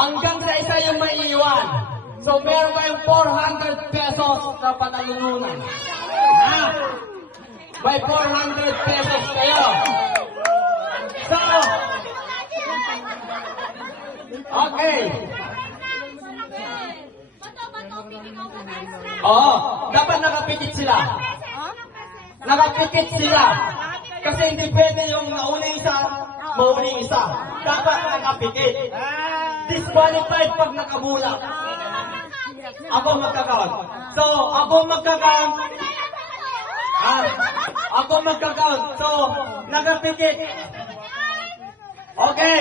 Hanggang sa isa yung maiiwan. So, meron kayong 400 pesos na patalununan. Ha? May 400 pesos kayo. So, okay. Oo, dapat nakapikit sila. Nakapikit sila. Kasi hindi pwede yung mauni isa, mauni isa. Dapat nakapikit. Disqualified pag nakabula. Ako magkakount. So, ako magkakount. Ako magkakount. So, nakapikit. Okay.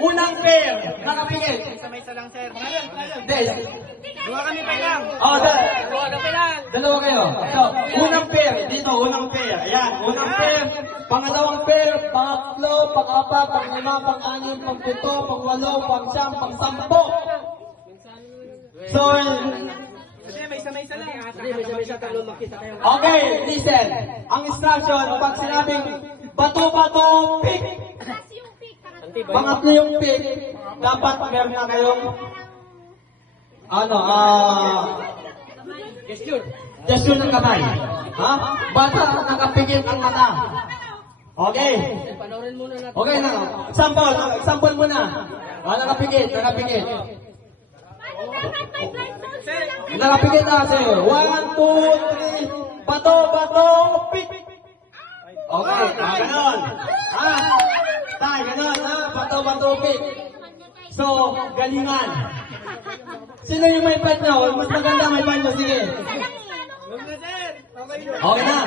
Unang pair, nakapikit. Isa lang, sir. Des. Dua kami pa lang. Oh, Dalawa pa lang. dalawa kayo. So, unang pair. Dito, unang pair. Ayan, unang pair. Pangalawang pair. Pangatlo, pang-apat, pang-lima, pang-anim, pang-pito, pang-walo, pang-siyam, pang-sampo. So, Kasi may isa lang. May isa talo makita kayo. okay, listen. Ang instruction, pag sinabing bato-bato, pick. Pangatlo yung pick, dapat meron na kayong gesture ng kamay. Ha? Bata, nakapigil ang mata. Okay. Panoorin muna natin. Okay na. Example muna. Nakapigil. Nakapigil na kasi. 1, 2, 3. Bato, pick. Okay, ganon. Tay, ganon. Bato, pick. So, galingan. Sino yung may pet nyo? Mas maganda may pet nyo. Sige. Huwag na, sir. Okay na.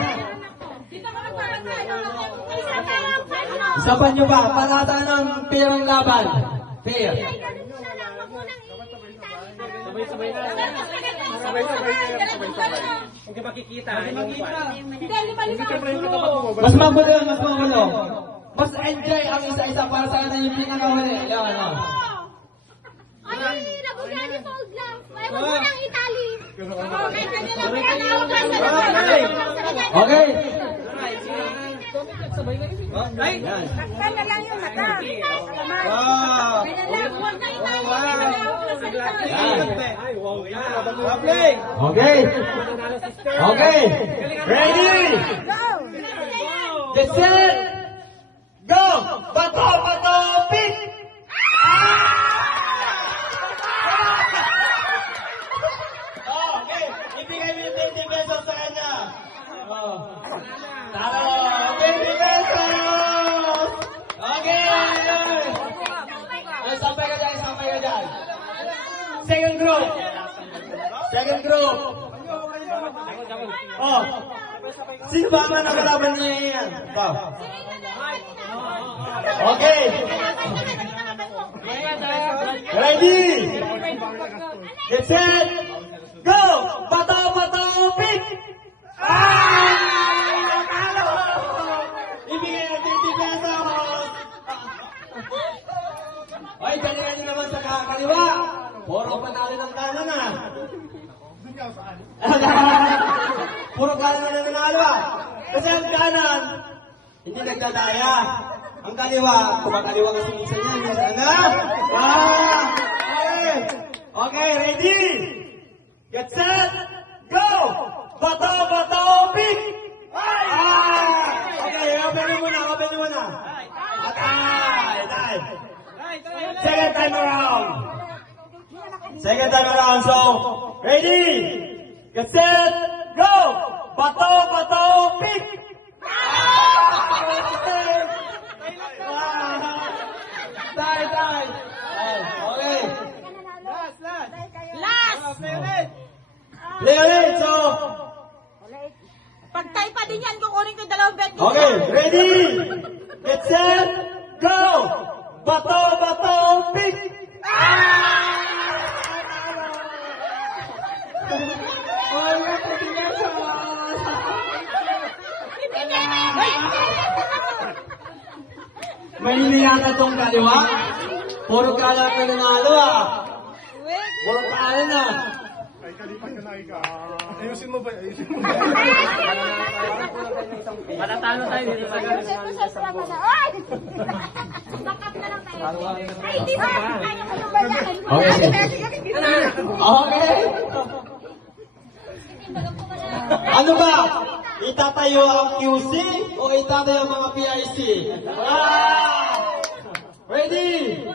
Isapan nyo ba? Panata ng pair ang laban. Pair. Sabay-sabay na. Hindi makikita. Mas magulo, mas magulo. Mas enjoy ang isa-isa para sa atin yung pinakahuli. Yan. Ay, nabugani fold lang. Ay, wag mo nang Italy. Okay. Ay! Kaya lang yung mata. Wow! Wag na Italy. Ay, wow. Lovely! Okay. Okay. Ready? Get set. Go! Bato, pick! Okay. Ibigay mo yung 20 pesos sa kanya. Tara! 20 pesos! Okay! Sampay ka dyan. Second group. Oh. Sino ba ang nakalaban niya yan? Okay. Ready? Get set. Go! Bato, pick! Talo! Ibigay na 50 pesos! Ay, ganyan naman sa kaliwa. Puro panalo ng kanan ah. Puro kanan na nanalo. Kasi ang kanan, hindi nagdadaya. Ang kaliwa, kumakaliwa kasi minsan yan. Minsan na. Okay. Okay, ready? Get set. Go! Bato, pick! Okay, open mo muna. Atay. Second time around. So, ready? Get set. Go! Bato, pick! Tay. Okay. Last. Play ulit. So, Pagtay pa din yan, kukunin ko yung dalawang bet. okay. Ready? Get set. Go! Bato, pick! Mahili yata itong kaliwa. Puro kalat na nanalo ah. Puro kalat na. Ay, kalipat ka na ikaw. Ayusin mo ba? Ayusin mo. Matatalo tayo dito sa Ay! Backup na lang tayo. Ay, di ba? Kaya ko yung balahan mo. Okay. Okay. Ano ba? Itatayo ang QC o itatayo ang mga PIC? Ready?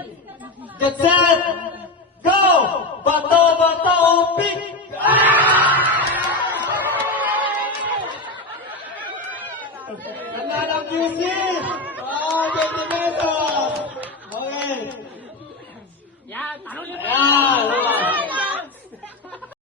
Get set! Go! Bato, bato, pick! Ganda ng QC! 20 meters! Okay. Yan, tanong nyo. Ayan!